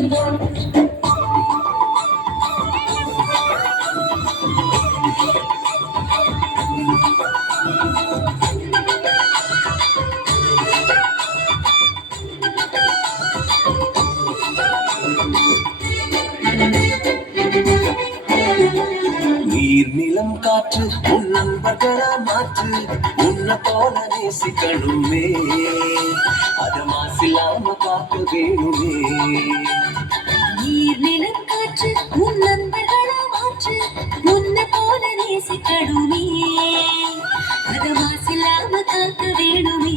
நீர் நிலம் காற்று உன் நண்பர்களா மாற்று உன்னை போல நேசிக்கணுமே அத மாசில்லாம காக்க வேணுமே. நீர் நிலம் காற்று உன் நண்பர்களா மாற்று உன்னை போல நேசிக்கணுமே அத மாசில்லாம காக்க வேணுமே.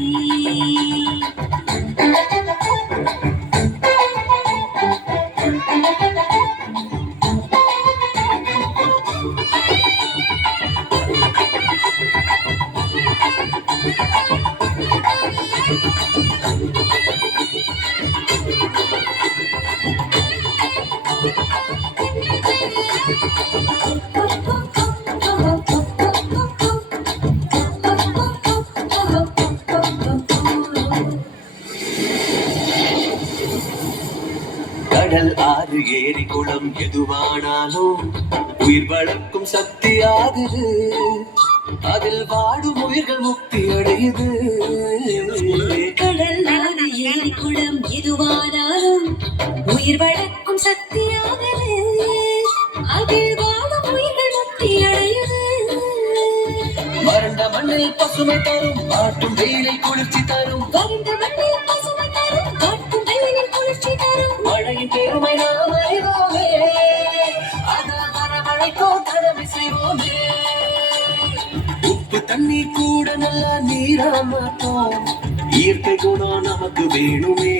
கடல் ஆறு ஏரி குளம் எதுவானாலும் உயிர் வளர்க்கும் சக்தி ஆகுது அதில் வாடும் உயிர்கள் முக்தி அடையுது. கடல் ஆறு ஏரி குளம் எதுவானாலும் உயிர் வளர்க்கும் சக்தி ஆகுது அதில் வாடும் உயிர்கள் முக்தி அடையுது. வறண்ட மண்ணில் பசுமை தரும் காட்டும் வெயிலை குளிர்ச்சி தரும் வறண்ட மண்ணில் பசுமை தரும் காட்டும் வெயிலை குளிர்ச்சி தரும் மழையின் பெருமை நாம் அறிவோமே அத வரவழைக்கோ கடமை செய்வோமே. உப்பு தண்ணி கூட நல்லா நீரா மாட்டோம் இயற்கை குணம் நமக்கு வேணுமே.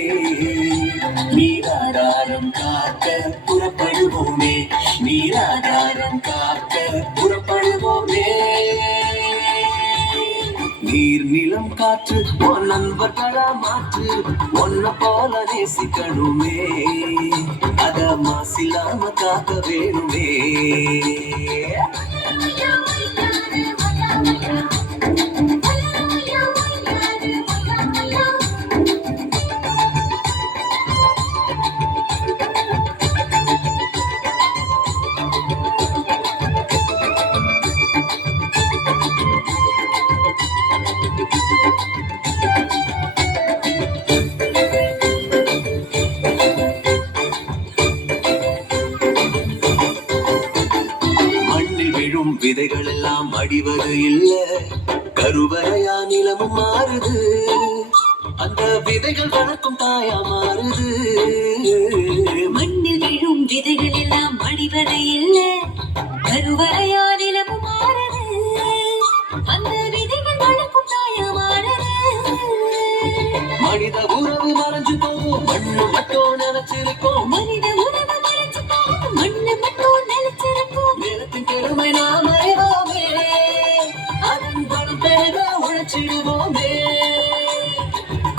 நீராதாரம் காக்க புறப்படுவோமே நீராதாரம் காக்க புறப்படுவோமே. நீர் நிலம் காற்று உன் நண்பர்களா மாற்று ஒன்ன போல நேசிக்கணுமே அத மாசில்லாம காக்க வேணுமே. விதைகள் எல்லாம் அடிவது இல்ல கருவறையா நிலமும் மாறுது அந்த விதைகள் வளர்க்கும் தாயா மாறுது. மண்ணில் விழும் விதைகள் எல்லாம் அடிவது இல்ல கருவறையா நிலமும் மாறுது அந்த விதைகள் வளர்க்கும் தாயா மாறுது. மனித உறவு மறைஞ்சு போகும் மண்ணு மட்டும் நினைச்சிருக்கோம் மனித உறவு மறைஞ்சு போகும் மண்ணு மட்டும் நினைச்சிருக்கோம். நிலத்தின் பெருமை நாம் அறிவோமே அதன் பணம் பெருக உழைச்சிடுவோமே.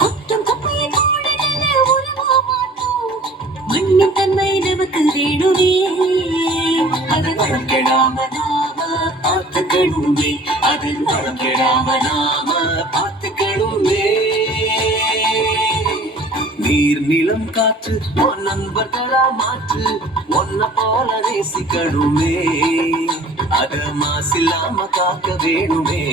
கொட்டும் குப்பையை கூட நல்ல உறவா மாட்டோம் மண்ணின் தன்மை நமக்கு வேணுமே அதன் வளம் கெடாம நாம பார்த்துக்கணுமே அதன் வளம் கெடாம நாம பார்த்துக்கணுமே. நீர் நிலம் காற்று உன் நண்பர்களா மாற்று ஒன்ன போல நேசிக்கணுமே அத மாசில்லாம காக்க வேணுமே.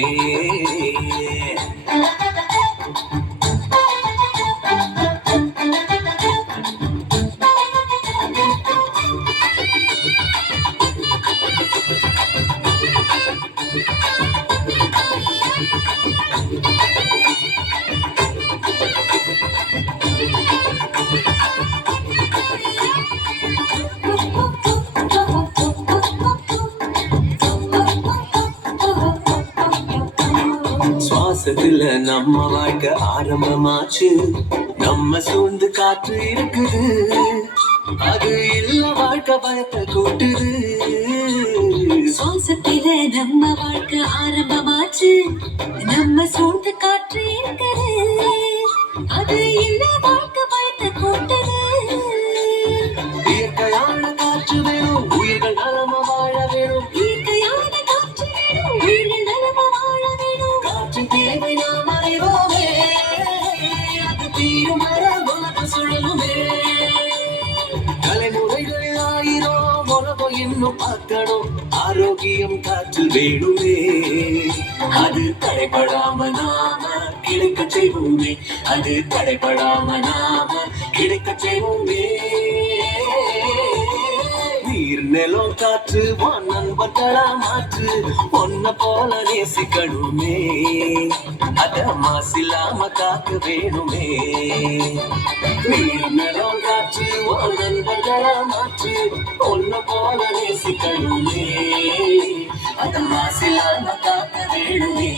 சுவாசத்துல நம்ம வாழ்க்கை ஆரம்பமாச்சு நம்ம சூழ்ந்து காற்று இருக்குது அது இல்ல வாழ்க்கை பயத்தை கூட்டுது. சுவாசத்தில நம்ம வாழ்க்கை ஆரம்பமாச்சு நம்ம சூழ்ந்து காற்று இருக்குது அது இல்ல வாழ்க்கை பயத்தை கூட்டுது. இயற்கையான காற்று வேணும் உயிர்கள் நலமா வாழ வேணும் இயற்கையான காற்று வேணும் உயிர்கள் நலமா வாழ வேணும். காற்றின் தேவை நாம் அறிவோமே அது தீரும் வர உலகம் சுழலுமே. இன்னும் பார்க்கணும் ஆரோக்கியம் காற்று வேணுமே அது தடைபடாம நாம கிடைக்க செய்வோமே அது தடைபடாம நாம கிடைக்க செய்வோமே நீர் நிலம் காற்று வான் நண்பர்களா மாற்று ஒன்ன போல நேசிக்கணுமே அத மாசில்லாம காக்க வேணுமே நீர் நிலம் காற்று வான் நண்பர்களா மாற்று ஒன்ன போல நேசிக்கணுமே அத மாசில்லாம காக்க வேணுமே